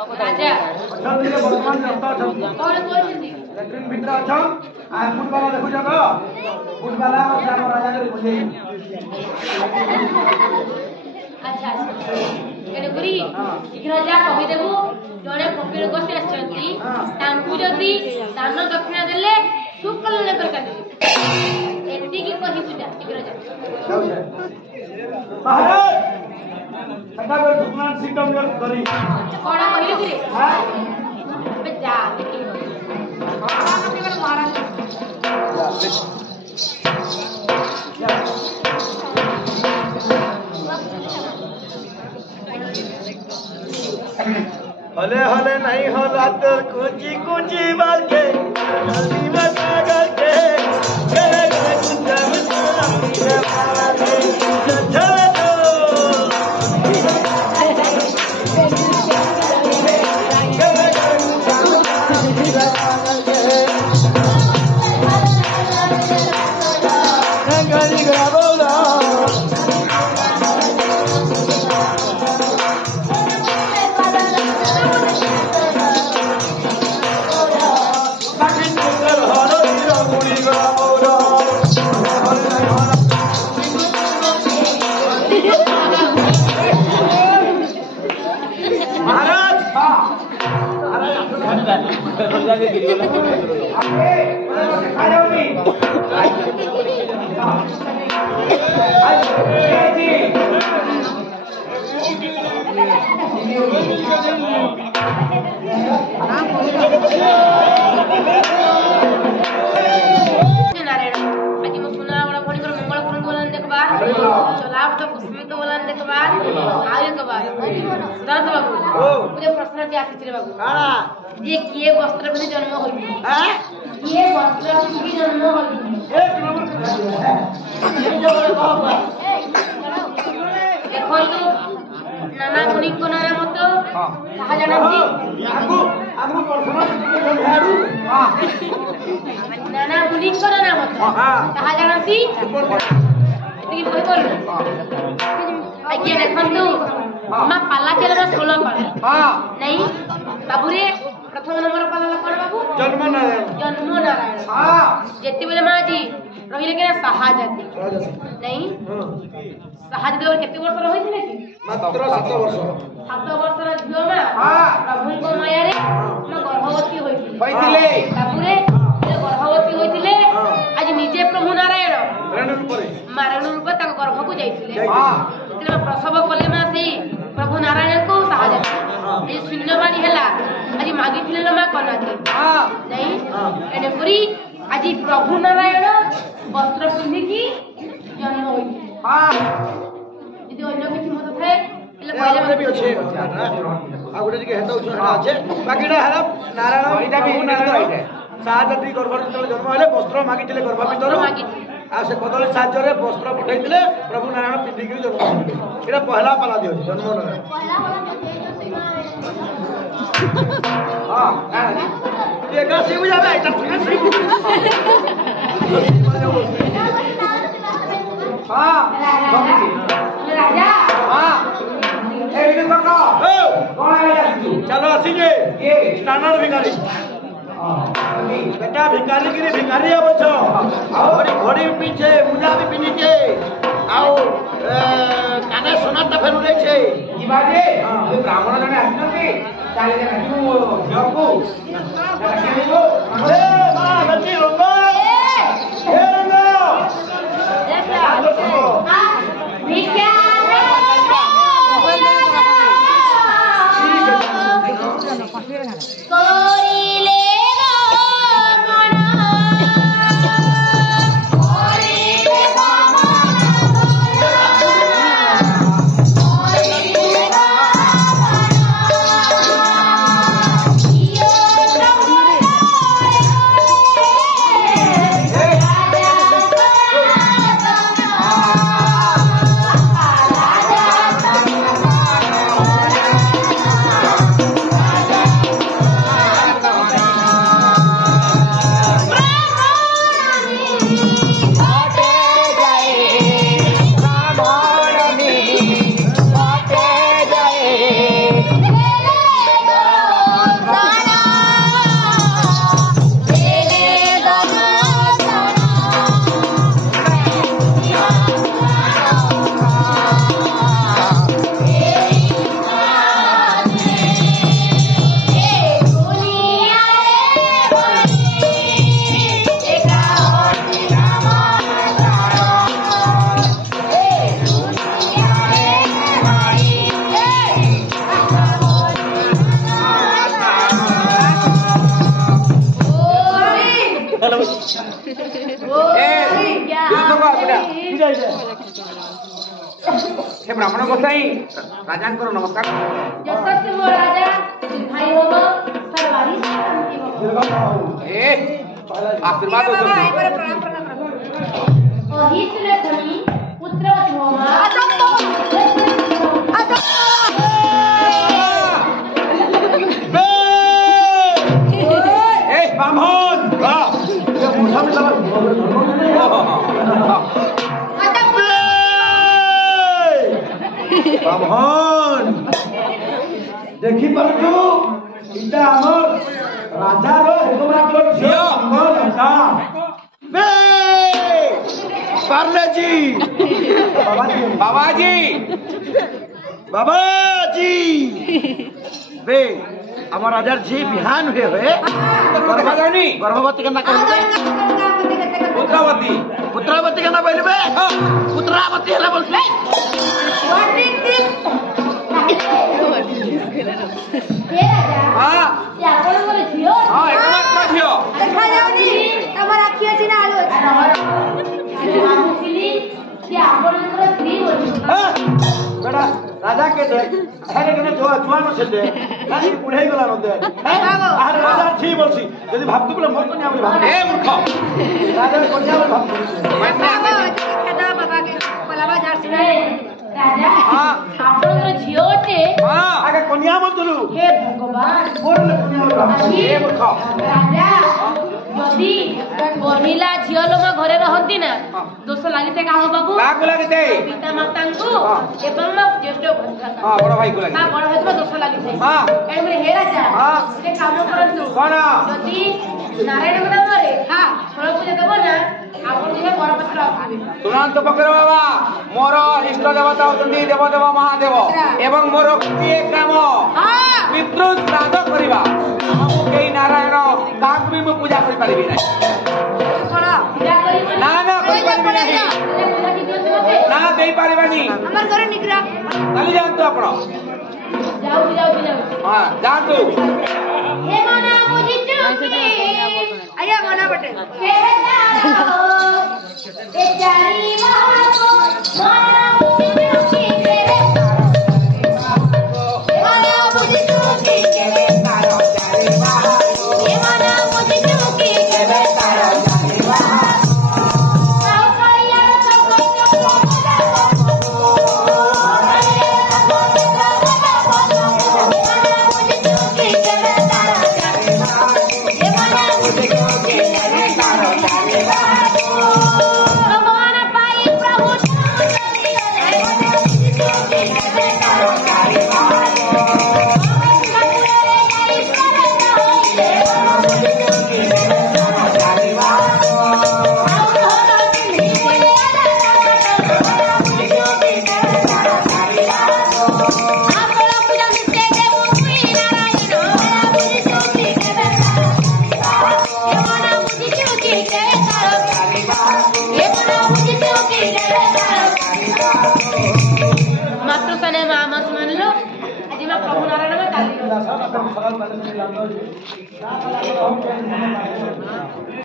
राजा अच्छा वर्तमान जनता कौन कहछिन लैट्रिन भीतर अछन आ फुटबॉल देखु जग फुटबॉल और श्याम राजा के बुझे अच्छा एने गुरी शीघ्र जा कहि देबू जणे फकीर गोष्ठी आछंती तांकु जदी दान दक्षिणा देले सुकल ने कर काटी एती की कहि पूजा शीघ्र जा महाराज सदा कर दुकान सिस्टम कर करी कोन कहि गुरी हां बे जा देखी महाराज हले हले नहीं हो रात कुची कुची बाल के जल्दी मत आगर के गले गले कुंजम तेरे पाला के चले तो गली ग्राबोला ये किए वस्त्र में जन्म होई ये वस्त्र में जन्म होई देखो तो नाना मुनि को नाना मत कहा जानती आगु पर्सनल झाड़ू नाना मुनि को नाना मत कहा जानती लेकिन कोई बोल आगे देखो तो मां पाला चलना 16 पड़े नहीं बाबू रे प्रथम नंबर पाला कोन बाबू जन्म नारायण हां जेति बेले मां जी रहिले के सहाजाती नहीं सहाजाती और केते वर्ष रहिथिले कि मात्र 7 वर्ष 7 वर्ष रा झियो मा प्रभु को माया रे म गर्भवती होइथिले बाबू रे गर्भवती होइथिले आज निजे प्रभु नारायण मारण रूप तक गर्भ को जाइथिले तेरे प्रसव कले मा सेई प्रभु नारायण को सहाजाती ये शून्यवाणी हला आज मागिथिले लो मा कनाती नहीं एने पुरी आज प्रभु नारायण वस्त्र पिंधि की जन्म होई यदि अन्य किछि मत थाए एले पहिले भी अछि आ गुडे के हेतौ छना अछि बाकीडा हला नारायण इटा भी नारायण साजती गर्भ जन्म होले वस्त्र मागिथिले गर्भ भीतर आ से बदले साहाଯ୍य रे वस्त्र पठाइथिले प्रभु नारायण पिंधि की जन्म एटा पहला पाला दियो जन्म नारायण पहला पाला हां ये का से बुझा बे इटा हां राजा हां ए इने पका कौन आया चलो आसी जे ये स्टैंडर्ड भिखारी बेटा भिखारी गिरी भिखारी अब छो और घड़ी पीछे मुजा भी पिनी छे आओ काने सोना त फेरु नै छे जीवा जे ब्राह्मण जने आछनती चाले जने तू जको रखे दो ए मां बच्ची रंगो ए रंगो देखला भिक्षा कोरिले Yeah. जाइए हे ब्राह्मण गोसाई राजा नमस्कार यशस्वी हो राजा भाई हो सर्वारी शांति हो ए आशीर्वाद हो अहित लेखनी पुत्रवती हो ए ब्राह्मण ब्राह्मण देखी पारु इटा हमर राजा रो एकमात्र झियो राजा बे पार्लेजी बाबाजी बाबाजी बे हमर राजा जी बिहान हुए गर्भवती केना कहबे पुत्रवती पुत्रावती केना बोलबे पुत्रावती हला बोलबे हाँ ଆପଣଙ୍କର ଝିଅ हाँ एकमात्र झियो ଦେଖାଯାଉନି ତମର ଆଖି ଅଛି ନା ଆଳୁ ଅଛି ଭାବୁଥିଲି ଯେ ଆପଣଙ୍କର ସ୍ତ୍ରୀ ବୋଲି बेटा राजा के देख अरे केने जो जुआन से दे नाही पुढे गेला न दे अरे राजा छी बोलसी यदि भाबतु बोले मोर कन्या बोली भाब ए मूर्ख राजा कन्या बोली भाब बाबा के पलावा जारसी राजा हाँ ଆପଣଙ୍କର ଝିଅ ଅଛି हाँ आगे कन्या बोलतलु हे भगवान मोर कन्या बोली भाब ए मूर्ख राजा ଯଦି ବଢିଲା ଝିଅ ଲୋକ ଘରେ ରହନ୍ତି ନା ଦୋଷ ଲାଗିଥାଏ କାହା ବାବୁ କାହାକୁ ଲାଗିଥାଏ ପିତା ମାତାଙ୍କୁ ଏବଂ ଜ୍ୟେଷ୍ଠ हाँ बड़ भाई को ତା ଲାଗିଥାଏ ବଡ ଭାଇକୁ ଦୋଷ ଲାଗିଥାଏ हाँ ଏଣୁକରି ହେ ରାଜା ହଁ। ଗୋଟେ କାମ କରନ୍ତୁ କଣ ଯଦି ନାରାୟଣଙ୍କ ନାମରେ ଷୋଳ ପୂଜା ଦେବ ନା ଆପଣ ଟିକେ ବରପତ୍ର ରଖିବେ ଶୁଣନ୍ତୁ ଫକୀର ବାବା ମୋର ଇଷ୍ଟ ଦେବତା ହେଉଛନ୍ତି ଦେବଦେବ ମହାଦେବ ଏବଂ ମୋର ଗୋଟିଏ କାମ ପିତୃ ଶ୍ରାଦ୍ଧ କରିବା ଆମକୁ କେହି ନାରାୟଣ କାହାକୁ ବି ମୁଁ ପୂଜା କରିପାରିବି ନାହିଁ ପୂଜା କରିବନି ନା ନା କରିପାରିବି ନାହିଁ ପୂଜା କି ଦିଅନ୍ତୁ ମତେ ନା ଦେଇପାରିବାନି ଆମର ଘରେ ନିଗ୍ରହ ଚାଲି ଯାଆନ୍ତୁ ଆପଣ ଯାଉଛି ଯାଉଛି ଯାଉଛି ହଁ ଯାଆନ୍ତୁ हे मना मुझे चुकी आया मना बटे हे चारी महाको मना मुझे चुकी तेरे मना मुझे चुकी तेरे तारो चारी महाको हे मना मुझे चुकी तेरे तारो चारी महाको आओ करिया सब मातृसने मामस मान लो आज मैं प्रभु नारायण में चाली